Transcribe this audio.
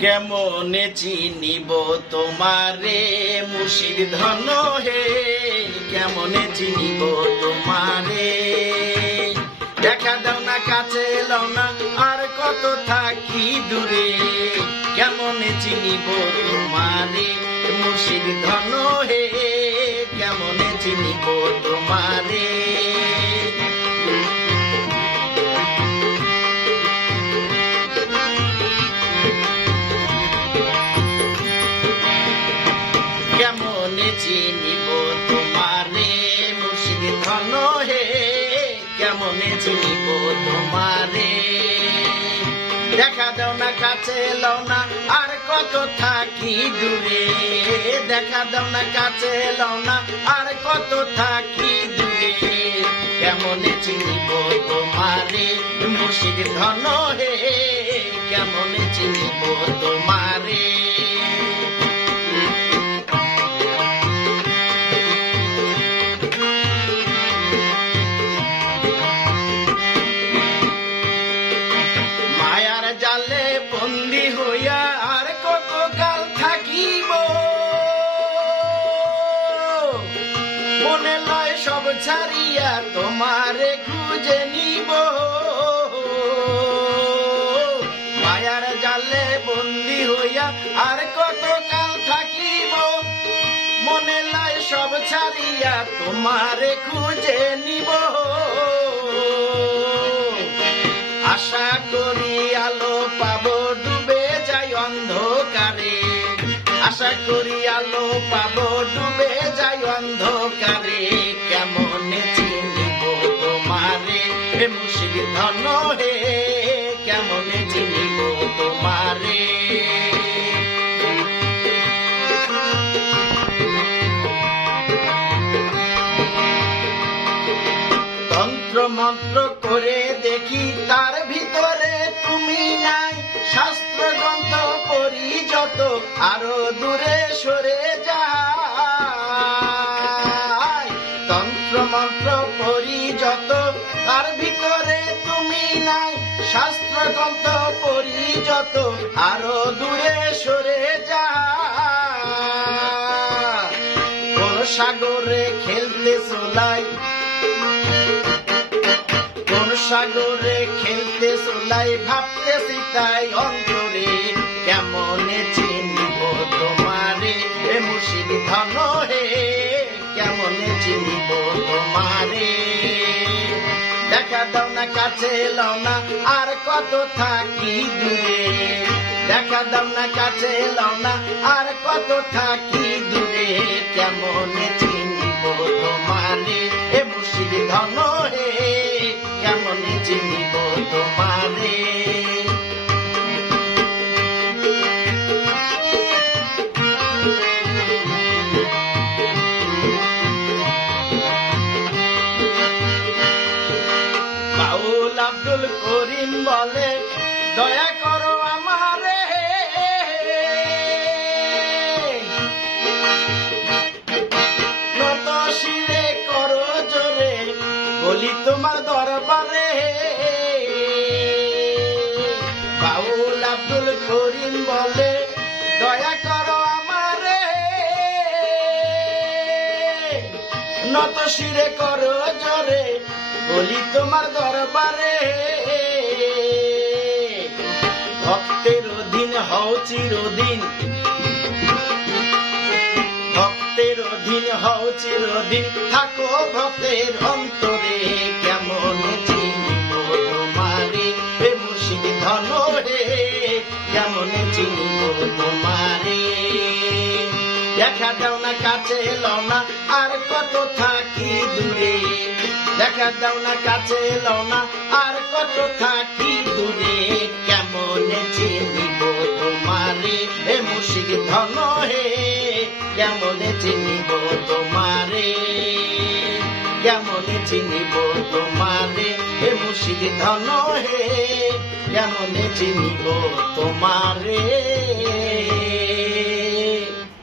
কেমনে চিনিব তোমারে মুর্শিদ ধন হে, কেমনে চিনিব তোমারে। দেখা দাও না কাছে লও না আর কত থাকি দূরে, কেমনে চিনিব তোমারে মুর্শিদ ধন হে, কেমনে চিনিব তোমারে। কেমনে চিনিব তোমারে মুর্শিদ ধন হে, কেমনে চিনিব তোমারে। দেখা দাও না কাছে লও না আর কত থাকি দূরে, দেখা দাও না কাছে লও না আর কত থাকি দূরে, কেমনে চিনিব তোমারে মুর্শিদ ধন হে, কেমনে চিনিব তোমারে। জালে বন্দি হইয়া আর কত কাল থাকিব, মনে লয় সব ছাড়িয়া তোমারে খুঁজে নিব। মায়ার জালে বন্দি হইয়া আর কত কাল থাকিব, মনে লয় সব ছাড়িয়া তোমারে খুঁজে নিব। আশা করি আলো পাবো ডুবে যাই অন্ধকারে, আশা করি আলো পাবো ডুবে যাই অন্ধকারে, কেমনে চিনিব তোমারে মুর্শিদ ধন হে, কেমনে চিনিব তোমারে। তন্ত্র মন্ত্র করে দেখি তার ভিতরে তুমি নাই, শাস্ত্র গ্রন্থ পড়ি যত আরো দূরে সরে যায়। তন্ত্র মন্ত্র পড়ি যত তার ভিতরে তুমি নাই, শাস্ত্র গ্রন্থ পড়ি যত আরো দূরে সরে যায়। কোন সাগরে খেলতে চলাই, কোন সাগরে খেলতে চলাই ভাবতেছি তাই অন্তরে, কেমনে চিনিব তোমারে মুর্শিদ ধন হে, কেমনে চিনিব তোমারে। দেখা দাও না কাছে লও না আর কত থাকি দূরে, দেখা দাও না কাছে লও না আর কত থাকি দূরে, কেমনে চিনিব তোমারে মুর্শিদ ধন হে, কেমনে চিনিব তোমারে। বাউল আব্দুল করিম বলে দয়া করো আমারে, নত শিরে করো জোরে বলি তোমার দরবারে। বাউল আব্দুল করিম বলে দয়া করো আমারে, নত শিরে করো জোরে বলি তোমার দরবারে। ভক্তের অধীন হও চিরদিন, ভক্তের অধীন হও চিরদিন, থাকো ভক্তের অন্তরে, কেমনে চিনিব তোমারে মুর্শিদ ধন হে, কেমনে চিনিব তোমারে। দেখা দাও না কাছে লও না আর কত থাকি দূরে, দেখা দাও না কাছে লও না আর কত থাকি দূরে, কেমনে চিনিব তোমারে মুর্শিদ ধন হে, কেমনে চিনিব তোমারে, কেমনে চিনিব তোমারে মুর্শিদ ধন হে, কেমনে চিনিব তোমারে।